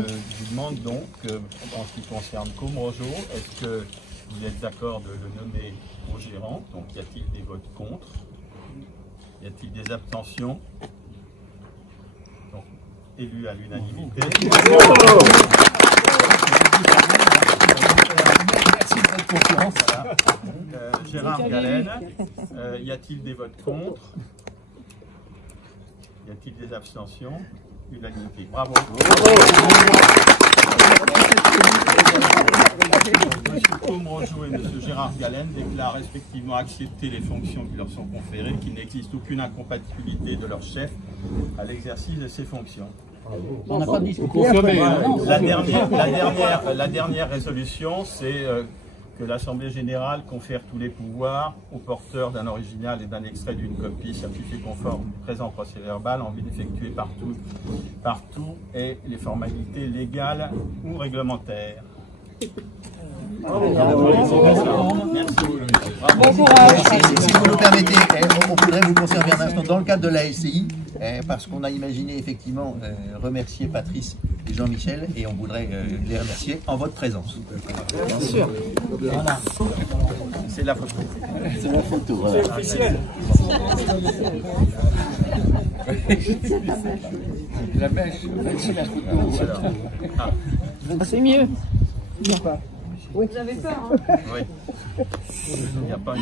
vous demande donc, en ce qui concerne Comrojo, est-ce que vous êtes d'accord de le nommer au gérant? Donc y a-t-il des votes contre? Y a-t-il des abstentions? Donc élu à l'unanimité. Merci de votre confiance. Voilà. Gérard Galen, y a-t-il des votes contre? Y a-t-il des abstentions? Unanimité. Bravo. Monsieur Comrojo et Monsieur Gérard Galen déclarent respectivement accepter les fonctions qui leur sont conférées, qu'il n'existe aucune incompatibilité de leur chef à l'exercice de ces fonctions. On n'a pas discuté après. La dernière résolution, c'est que l'Assemblée générale confère tous les pouvoirs au porteur d'un original et d'un extrait d'une copie certifiée conforme du présent procès-verbal en vue d'effectuer partout et les formalités légales ou réglementaires. Bon courage. Si vous nous permettez, on voudrait vous conserver un instant dans le cadre de la SCI, parce qu'on a imaginé effectivement remercier Patrice et Jean-Michel, et on voudrait les remercier en votre présence. Bien sûr. Voilà. C'est la photo. C'est la photo, voilà. C'est officiel. La mèche, c'est la photo. C'est mieux. Vous avez peur, hein? Oui. Il n'y a pas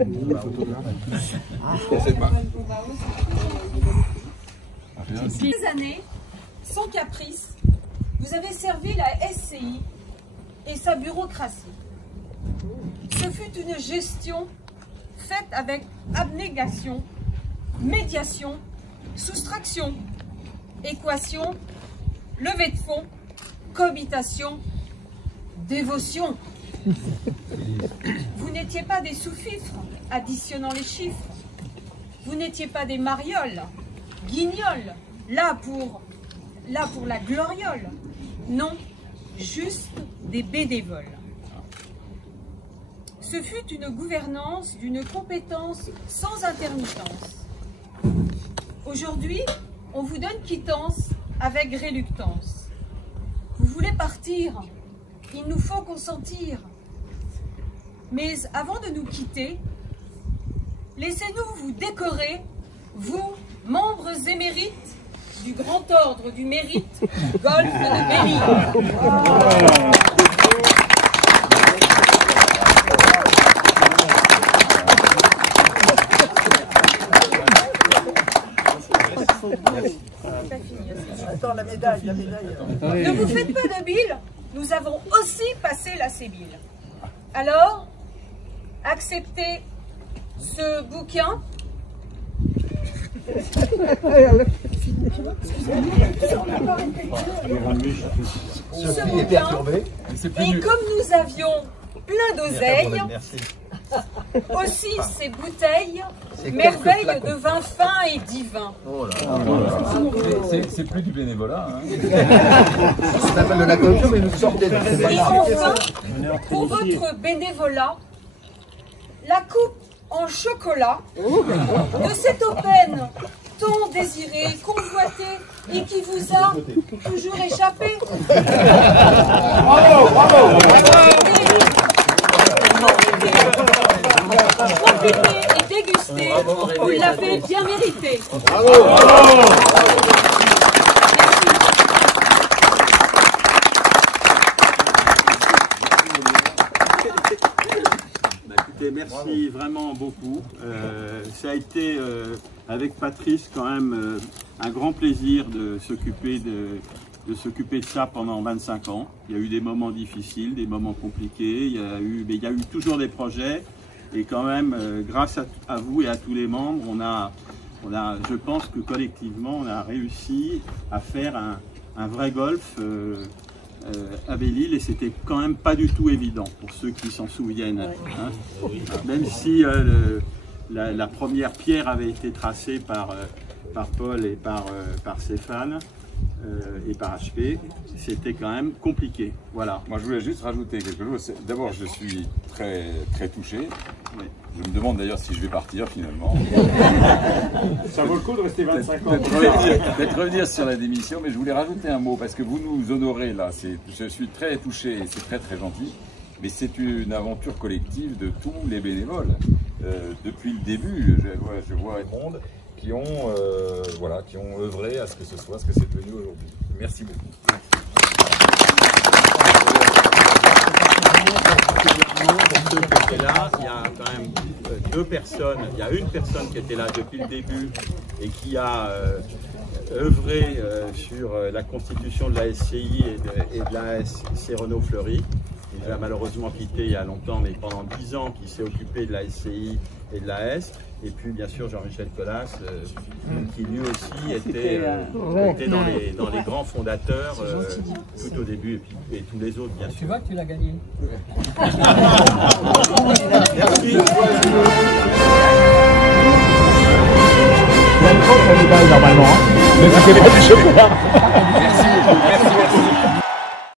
une photo. Ces années, sans caprice, vous avez servi la SCI et sa bureaucratie. Ce fut une gestion faite avec abnégation, médiation, soustraction, équation, levée de fonds, cohabitation, dévotion. Vous n'étiez pas des sous-fifres additionnant les chiffres. Vous n'étiez pas des marioles, guignols, là pour la gloriole. Non, juste des bénévoles. Ce fut une gouvernance d'une compétence sans intermittence. Aujourd'hui, on vous donne quittance avec réluctance. Vous voulez partir, il nous faut consentir. Mais avant de nous quitter, laissez-nous vous décorer, vous, membres émérites du grand ordre du mérite du golfe de Berry. Attends, la médaille. Ne vous faites pas de bile, nous avons aussi passé la sébile. Alors, acceptez ce bouquin. Et comme nous avions plein d'oseilles, aussi ces bouteilles, merveilles de vin fin et divin. Oh là. C'est plus du bénévolat. Hein. Ça s'appelle de la corruption, mais nous sortez de Et enfin, pour votre bénévolat, la coupe en chocolat de cette aubaine tant désirée, convoitée et qui vous a toujours échappé. Bravo, bravo. Profitez et dégustez, vous l'avez bien mérité. Écoutez, merci vraiment beaucoup. Ça a été avec Patrice quand même un grand plaisir de s'occuper de ça pendant 25 ans. Il y a eu des moments difficiles, des moments compliqués, mais il y a eu toujours des projets. Et quand même, grâce à vous et à tous les membres, je pense que collectivement, on a réussi à faire un vrai golf à Belle-Île, et c'était quand même pas du tout évident pour ceux qui s'en souviennent. Hein. Même si la première pierre avait été tracée par Paul et par Stéphane, et parachever, c'était quand même compliqué. Voilà. Moi, je voulais juste rajouter quelque chose. D'abord, je suis très touché. Oui. Je me demande d'ailleurs si je vais partir finalement. Ça vaut le coup de rester 25 ans. Peut-être revenir sur la démission, mais je voulais rajouter un mot parce que vous nous honorez là. Je suis très touché et c'est très gentil. Mais c'est une aventure collective de tous les bénévoles. Depuis le début, je vois le monde qui ont œuvré à ce que ce soit ce que c'est devenu aujourd'hui. Merci beaucoup. Pour ceux qui étaient là, il y a quand même deux personnes. Il y a une personne qui était là depuis le début et qui a œuvré sur la constitution de la SCI et de la SC Renault-Fleury. Il a malheureusement quitté il y a longtemps, mais pendant 10 ans, qui s'est occupé de la SCI et de la S. Et puis, bien sûr, Jean-Michel Collas, qui lui aussi était dans les grands fondateurs tout au début, et tous les autres, bien sûr. Tu vois que tu l'as gagné. Merci. Normalement, mais c'était pas du chocolat.